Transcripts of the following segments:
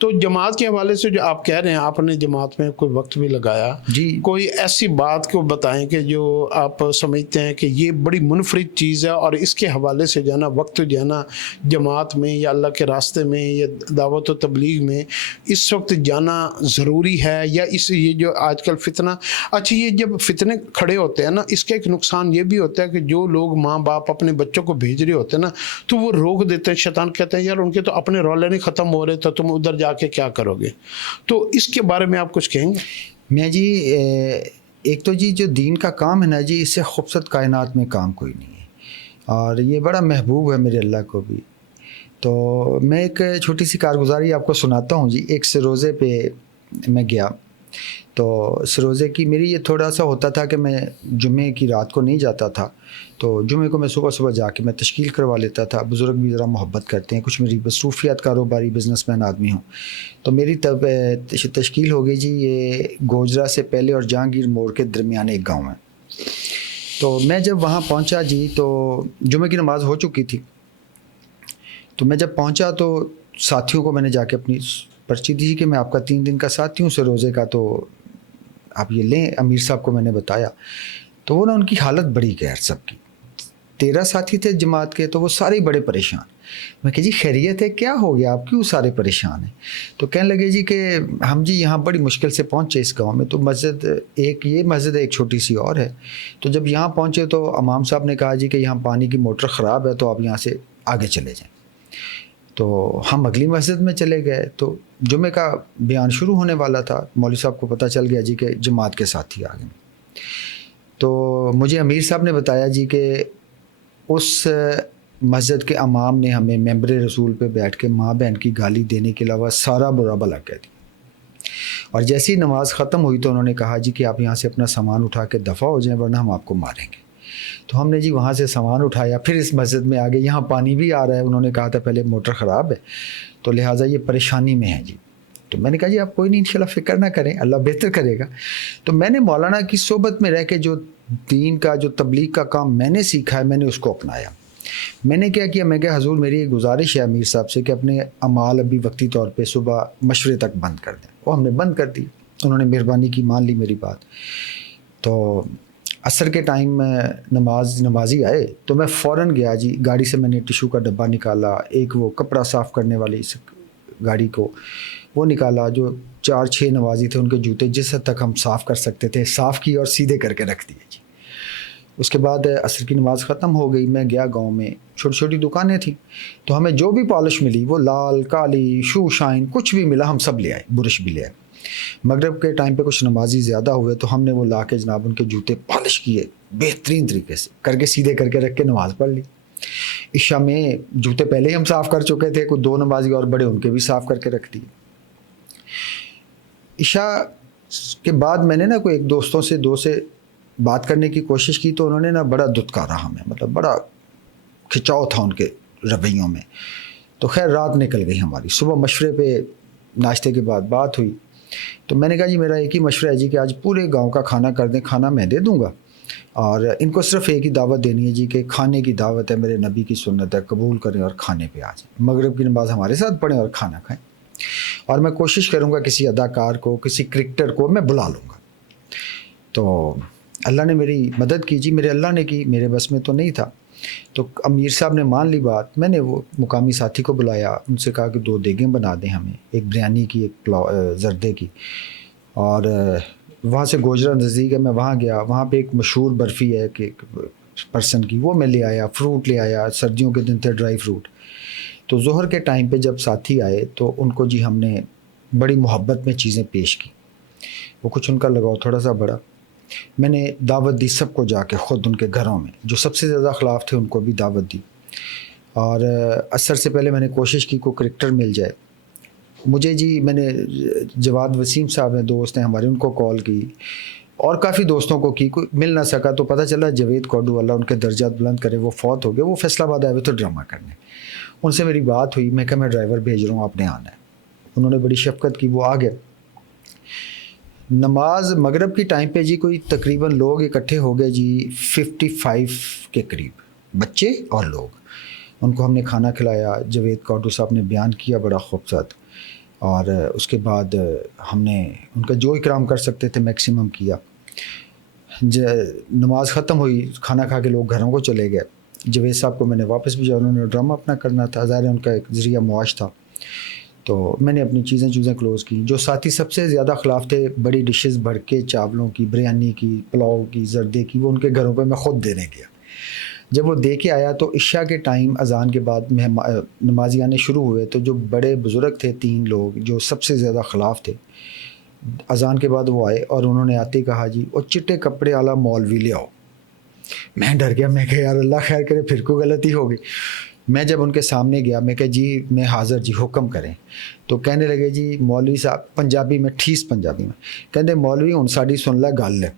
تو جماعت کے حوالے سے جو آپ کہہ رہے ہیں آپ نے جماعت میں کوئی وقت بھی لگایا جی، کوئی ایسی بات کو بتائیں کہ جو آپ سمجھتے ہیں کہ یہ بڑی منفرد چیز ہے اور اس کے حوالے سے جو ہے نا وقت جو ہے نا جماعت میں یا اللہ کے راستے میں یا دعوت و تبلیغ میں اس وقت جانا ضروری ہے، یا اس یہ جو آج کل فتنہ، اچھا یہ جب فتنے کھڑے ہوتے ہیں نا اس کا ایک نقصان یہ بھی ہوتا ہے کہ جو لوگ ماں باپ اپنے بچوں کو بھیج رہے ہوتے ہیں نا تو وہ روک دیتے ہیں، شیطان کہتے ہیں یار ان کے تو اپنے رولے نہیں ختم ہو رہے تو تم ادھر جا کے کیا کرو گے، تو اس کے بارے میں آپ کچھ کہیں گے؟ میں جی ایک تو جی جو دین کا کام ہے نا جی، اس سے خوبصورت کائنات میں کام کوئی نہیں ہے، اور یہ بڑا محبوب ہے میرے اللہ کو بھی. تو میں ایک چھوٹی سی کارگزاری آپ کو سناتا ہوں جی. ایک سروزے پہ میں گیا، تو سروزے کی میری یہ تھوڑا سا ہوتا تھا کہ میں جمعے کی رات کو نہیں جاتا تھا، تو جمعے کو میں صبح صبح جا کے میں تشکیل کروا لیتا تھا. بزرگ بھی ذرا محبت کرتے ہیں، کچھ میری مصروفیات کاروباری بزنس مین آدمی ہوں، تو میری تب تشکیل ہو گئی جی. یہ گوجرا سے پہلے اور جہانگیر موڑ کے درمیان ایک گاؤں ہے. تو میں جب وہاں پہنچا جی تو جمعے کی نماز ہو چکی تھی. تو میں جب پہنچا تو ساتھیوں کو میں نے جا کے اپنی پرچی دی کہ میں آپ کا 3 دن کا ساتھی ہوں سروزے کا، تو آپ یہ لیں. امیر صاحب کو میں نے بتایا تو وہ نا ان کی حالت بڑی غیر، سب کی 13 ساتھی تھے جماعت کے، تو وہ سارے بڑے پریشان. میں کہ جی خیریت ہے، کیا ہو گیا، آپ کیوں سارے پریشان ہیں؟ تو کہنے لگے جی کہ ہم جی یہاں بڑی مشکل سے پہنچے اس گاؤں میں، تو مسجد ایک یہ مسجد ہے، ایک چھوٹی سی اور ہے. تو جب یہاں پہنچے تو امام صاحب نے کہا جی کہ یہاں پانی کی موٹر خراب ہے تو آپ یہاں سے آگے چلے جائیں. تو ہم اگلی مسجد میں چلے گئے. تو جمعے کا بیان شروع ہونے والا تھا، مولوی صاحب کو پتہ چل گیا جی کہ جماعت کے ساتھی آ گئے. تو مجھے امیر صاحب نے بتایا جی کہ اس مسجد کے امام نے ہمیں ممبر رسول پہ بیٹھ کے ماں بہن کی گالی دینے کے علاوہ سارا برا بھلا کہہ دیا. اور جیسی نماز ختم ہوئی تو انہوں نے کہا جی کہ آپ یہاں سے اپنا سامان اٹھا کے دفع ہو جائیں ورنہ ہم آپ کو ماریں گے. تو ہم نے جی وہاں سے سامان اٹھایا، پھر اس مسجد میں آگے. یہاں پانی بھی آ رہا ہے، انہوں نے کہا تھا پہلے موٹر خراب ہے تو لہٰذا یہ پریشانی میں ہے جی. تو میں نے کہا جی آپ کوئی نہیں، انشاءاللہ فکر نہ کریں، اللہ بہتر کرے گا. تو میں نے مولانا کی صحبت میں رہ کے جو دین کا جو تبلیغ کا کام میں نے سیکھا ہے میں نے اس کو اپنایا. میں نے کیا کیا، میں کہ حضور میری ایک گزارش ہے امیر صاحب سے کہ اپنے اعمال ابھی وقتی طور پہ صبح مشورے تک بند کر دیں. وہ ہم نے بند کر دی، انہوں نے مہربانی کی، مان لی میری بات. تو عصر کے ٹائم میں نمازی آئے تو میں فوراً گیا جی. گاڑی سے میں نے ٹیشو کا ڈبہ نکالا، ایک وہ کپڑا صاف کرنے والی گاڑی کو وہ نکالا. جو 4-6 نمازی تھے ان کے جوتے جس حد تک ہم صاف کر سکتے تھے صاف کیے اور سیدھے کر کے رکھ دیے جی. اس کے بعد عصر کی نماز ختم ہو گئی، میں گیا گاؤں میں، چھوٹی چھوٹی دکانیں تھیں تو ہمیں جو بھی پالش ملی وہ لال کالی شو شائن کچھ بھی ملا ہم سب لے آئے، برش بھی لے آئے. مغرب کے ٹائم پہ کچھ نمازی زیادہ ہوئے تو ہم نے وہ لا کے جناب ان کے جوتے پالش کیے بہترین طریقے سے کر کے سیدھے کر کے رکھ کے نماز پڑھ لی. عشاء میں جوتے پہلے ہی ہم صاف کر چکے تھے، کوئی 2 نمازی اور بڑے ان کے بھی صاف کر کے رکھ دیے. عشاء کے بعد میں نے نا کوئی ایک دوستوں سے بات کرنے کی کوشش کی تو انہوں نے نا بڑا دتکارا ہمیں، مطلب بڑا کھچاؤ تھا ان کے رویوں میں. تو خیر رات نکل گئی ہماری. صبح مشورے پہ ناشتے کے بعد بات ہوئی تو میں نے کہا جی میرا ایک ہی مشورہ ہے جی کہ آج پورے گاؤں کا کھانا کر دیں، کھانا میں دے دوں گا اور ان کو صرف ایک ہی دعوت دینی ہے جی کہ کھانے کی دعوت ہے، میرے نبی کی سنت ہے، قبول کریں اور کھانے پہ آ جائیں، مغرب کی نماز ہمارے ساتھ پڑھیں اور کھانا کھائیں. اور میں کوشش کروں گا کسی اداکار کو، کسی کرکٹر کو میں بلا لوں گا. تو اللہ نے میری مدد کی جی، میرے اللہ نے کی، میرے بس میں تو نہیں تھا. تو امیر صاحب نے مان لی بات. میں نے وہ مقامی ساتھی کو بلایا، ان سے کہا کہ 2 دیگیں بنا دیں ہمیں، ایک بریانی کی ایک زردے کی. اور وہاں سے گوجرا نزدیک ہے، میں وہاں گیا، وہاں پہ ایک مشہور برفی ہے کہ پرسن کی، وہ میں لے آیا. فروٹ لے آیا، سردیوں کے دن تھے، ڈرائی فروٹ. تو ظہر کے ٹائم پہ جب ساتھی آئے تو ان کو جی ہم نے بڑی محبت میں چیزیں پیش کی. وہ کچھ ان کا لگاؤ تھوڑا سا بڑا. میں نے دعوت دی سب کو، جا کے خود ان کے گھروں میں جو سب سے زیادہ خلاف تھے ان کو بھی دعوت دی. اور عصر سے پہلے میں نے کوشش کی کوئی کرکٹر مل جائے. مجھے جی میں نے جواد وسیم صاحب ہیں، دوست ہیں ہمارے، ان کو کال کی اور کافی دوستوں کو کی، کوئی مل نہ سکا. تو پتہ چلا جاوید کوڈو اللہ ان کے درجات بلند کرے وہ فوت ہو گئے. وہ فیصل آباد آئے ہوئے تو ڈرامہ کرنے. ان سے میری بات ہوئی، میں کہا میں ڈرائیور بھیج رہا ہوں، آپ نے آنا ہے. انہوں نے بڑی شفقت کی، وہ آ گئے. نماز مغرب کی ٹائم پہ جی کوئی تقریباً لوگ اکٹھے ہو گئے جی 55 کے قریب، بچے اور لوگ. ان کو ہم نے کھانا کھلایا، جاوید کوڈو صاحب نے بیان کیا بڑا خوبصورت. اور اس کے بعد ہم نے ان کا جو اکرام کر سکتے تھے میکسیمم کیا. نماز ختم ہوئی, کھانا کھا کے لوگ گھروں کو چلے گئے. جوید صاحب کو میں نے واپس بھیجا, انہوں نے ڈرامہ اپنا کرنا تھا, ظاہر ہے ان کا ایک ذریعہ معاش تھا. تو میں نے اپنی چیزیں کلوز کی. جو ساتھی سب سے زیادہ خلاف تھے, بڑی ڈشز بھر کے چاولوں کی, بریانی کی, پلاؤ کی, زردے کی, وہ ان کے گھروں پہ میں خود دینے گیا. جب وہ دے کے آیا تو عشاء کے ٹائم اذان کے بعد نمازی آنے شروع ہوئے, تو جو بڑے بزرگ تھے 3 لوگ جو سب سے زیادہ خلاف تھے, اذان کے بعد وہ آئے اور انہوں نے آتے کہا جی وہ چٹے کپڑے والا مولوی لے آؤ. میں ڈر گیا, میں کہا یار اللہ خیر کرے پھر کوئی غلطی ہوگی. میں جب ان کے سامنے گیا, میں کہا جی میں حاضر جی, حکم کریں. تو کہنے لگے جی مولوی صاحب, پنجابی میں, ٹھیس پنجابی میں کہتے مولوی ہن ساڈی سن لے گل ہے,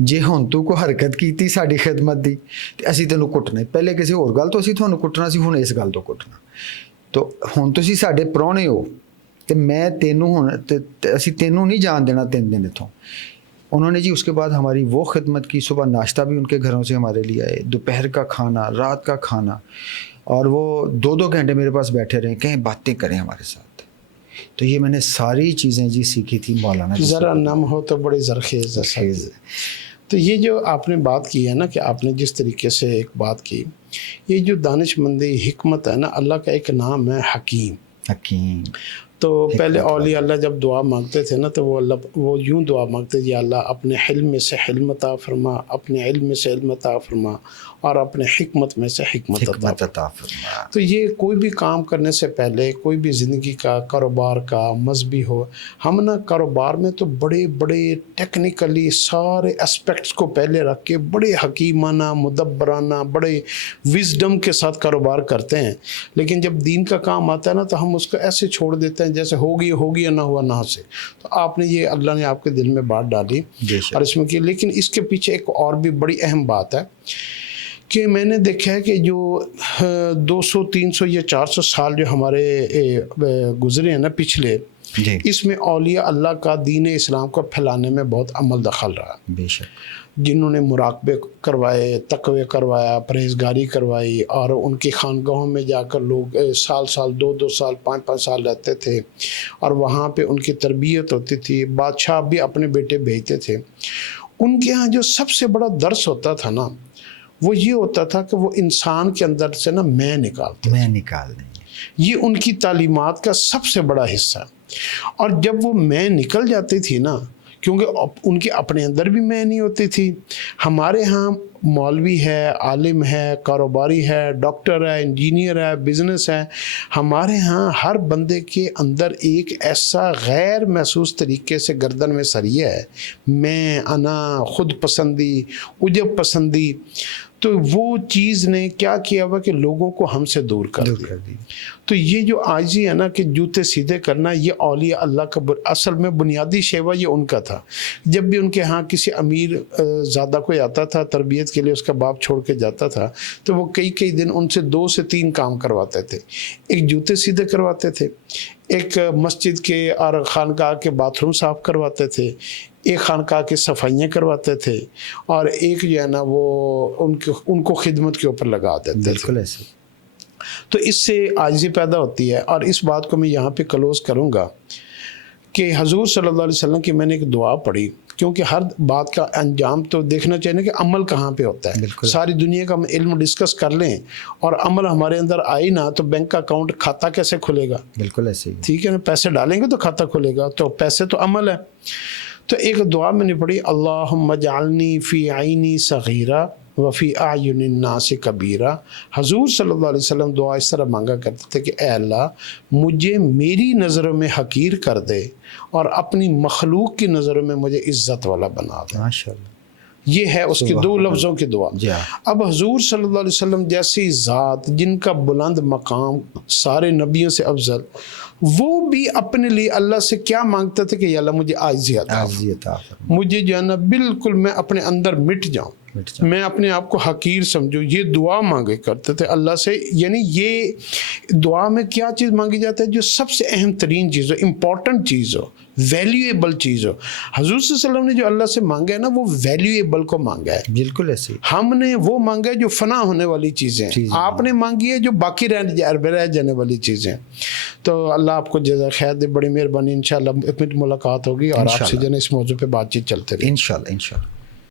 جے ہن تو کو حرکت کیتی ساڈی خدمت دی تے اسی تینوں کٹنا, پہلے کسی اور گل تو اسی تھانوں کٹنا سی, ہن اس گل تو کٹنا. تو ہن تسی ساڈے پراہنے ہو تے میں تینوں ہن اسی تینوں نہیں جان دینا 3 دن اتھوں. انہوں نے جی اس کے بعد ہماری وہ خدمت کی, صبح ناشتہ بھی ان کے گھروں سے ہمارے لیے آئے, دوپہر کا کھانا, رات کا کھانا, اور وہ 2 گھنٹے میرے پاس بیٹھے رہے, کہیں باتیں کریں ہمارے ساتھ. تو یہ میں نے ساری چیزیں جی سیکھی تھی مولانا جی. ذرا نم ہو تو بڑی زرخیز ہے. تو یہ جو آپ نے بات کی ہے نا, کہ آپ نے جس طریقے سے ایک بات کی, یہ جو دانش مندی حکمت ہے نا, اللہ کا ایک نام ہے حکیم. تو پہلے اولیاء اللہ جب دعا مانگتے تھے نا, تو وہ یوں دعا مانگتے, یا اللہ اپنے حلم میں سے حلم عطا فرما, اپنے علم میں سے علم عطا فرما, اور اپنے حکمت میں سے حکمت عطا فرما. تو یہ کوئی بھی کام کرنے سے پہلے, کوئی بھی زندگی کا, کاروبار کا, مذہبی ہو, ہم نا کاروبار میں تو بڑے بڑے ٹیکنیکلی سارے اسپیکٹس کو پہلے رکھ کے بڑے حکیمانہ, مدبرانہ, بڑے وزڈم کے ساتھ کاروبار کرتے ہیں. لیکن جب دین کا کام آتا ہے نا, تو ہم اس کو ایسے چھوڑ دیتے ہیں جیسے ہوگی یا نہ ہوا نہ سے. تو آپ نے یہ, اللہ نے آپ کے دل میں بات ڈالی اور اس میں کی. لیکن اس کے پیچھے ایک اور بھی بڑی اہم بات ہے کہ میں نے دیکھا ہے کہ جو 200 300 یا 400 سال جو ہمارے گزرے ہیں نا پچھلے, اس میں اولیاء اللہ کا دین اسلام کو پھیلانے میں بہت عمل دخل رہا. بے شک. جنہوں نے مراقبے کروائے, تقوی کروایا, پرہیزگاری کروائی, اور ان کی خانگاہوں میں جا کر لوگ سال 2 سال 5 سال رہتے تھے, اور وہاں پہ ان کی تربیت ہوتی تھی. بادشاہ بھی اپنے بیٹے بھیجتے تھے. ان کے ہاں جو سب سے بڑا درس ہوتا تھا نا, وہ یہ ہوتا تھا کہ وہ انسان کے اندر سے نا میں نکال دیں. یہ ان کی تعلیمات کا سب سے بڑا حصہ. اور جب وہ میں نکل جاتی تھی نا, کیونکہ ان کے اپنے اندر بھی میں نہیں ہوتی تھی. ہمارے ہاں مولوی ہے, عالم ہے, کاروباری ہے, ڈاکٹر ہے, انجینئر ہے, بزنس ہے. ہمارے ہاں ہر بندے کے اندر ایک ایسا غیر محسوس طریقے سے گردن میں سریہ ہے, میں, انا, خود پسندی, عجب پسندی. تو وہ چیز نے کیا کیا ہوا کہ لوگوں کو ہم سے دور کر دی. تو یہ جو عاجزی ہے نا, کہ جوتے سیدھے کرنا, یہ اولیاء اللہ کا اصل میں بنیادی شیوا یہ ان کا تھا. جب بھی ان کے ہاں کسی امیر زادہ کوئی آتا تھا تربیت کے لیے, اس کا باپ چھوڑ کے جاتا تھا, تو وہ کئی دن ان سے 2 سے 3 کام کرواتے تھے. ایک جوتے سیدھے کرواتے تھے, ایک مسجد کے اور خانقاہ کے باتھ روم صاف کرواتے تھے, ایک خانقاہ کی صفائیاں کرواتے تھے, اور ایک جو ہے نا وہ ان کو خدمت کے اوپر لگا دیتے تھے. بالکل ایسے. تو اس سے عاجزی پیدا ہوتی ہے. اور اس بات کو میں یہاں پہ کلوز کروں گا کہ حضور صلی اللہ علیہ وسلم کی میں نے ایک دعا پڑھی, کیونکہ ہر بات کا انجام تو دیکھنا چاہیے کہ عمل کہاں پہ ہوتا ہے. ساری دنیا کا ہم علم ڈسکس کر لیں اور عمل ہمارے اندر آئی نا, تو بینک کا اکاؤنٹ کھاتا کیسے کھلے گا؟ بالکل ایسے ہی. ٹھیک ہے نا, پیسے ڈالیں گے تو کھاتا کھلے گا. تو پیسے تو عمل ہے. تو ایک دعا میں نے پڑھی, اللہم اجعلنی فی عینی صغیرہ وفی اعین الناس کبیرہ. حضور صلی اللہ علیہ وسلم دعا اس طرح مانگا کرتے تھے کہ اے اللہ مجھے میری نظروں میں حقیر کر دے اور اپنی مخلوق کی نظروں میں مجھے عزت والا بنا دے. ماشاءاللہ. یہ ہے اس کی 2 لفظوں کی دعا. اب حضور صلی اللہ علیہ وسلم جیسی ذات جن کا بلند مقام سارے نبیوں سے افضل, وہ بھی اپنے لیے اللہ سے کیا مانگتے تھے کہ یا اللہ مجھے عاجزی عطا فرما, مجھے جو ہے نا بالکل میں اپنے اندر مٹ جاؤں. مٹ جاؤں. میں اپنے آپ کو حقیر سمجھوں, یہ دعا مانگے کرتے تھے اللہ سے. یعنی یہ دعا میں کیا چیز مانگی جاتا ہے؟ جو سب سے اہم ترین چیز ہو, امپورٹنٹ چیز ہو, ویلیویبل چیز ہو. حضور صلی اللہ علیہ وسلم نے جو اللہ سے مانگا ہے نا, وہ ویلیویبل کو مانگا ہے. بالکل ایسے. ہم نے وہ مانگا ہے جو فنا ہونے والی چیزیں, آپ نے مانگی ہے جو باقی رہ جانے والی چیزیں. تو اللہ آپ کو جزا خیر دے, بڑی مہربانی. انشاءاللہ پھر ملاقات ہوگی اور آپ سے جو ہے اس موضوع پہ بات چیت چلتے رہے. انشاءاللہ.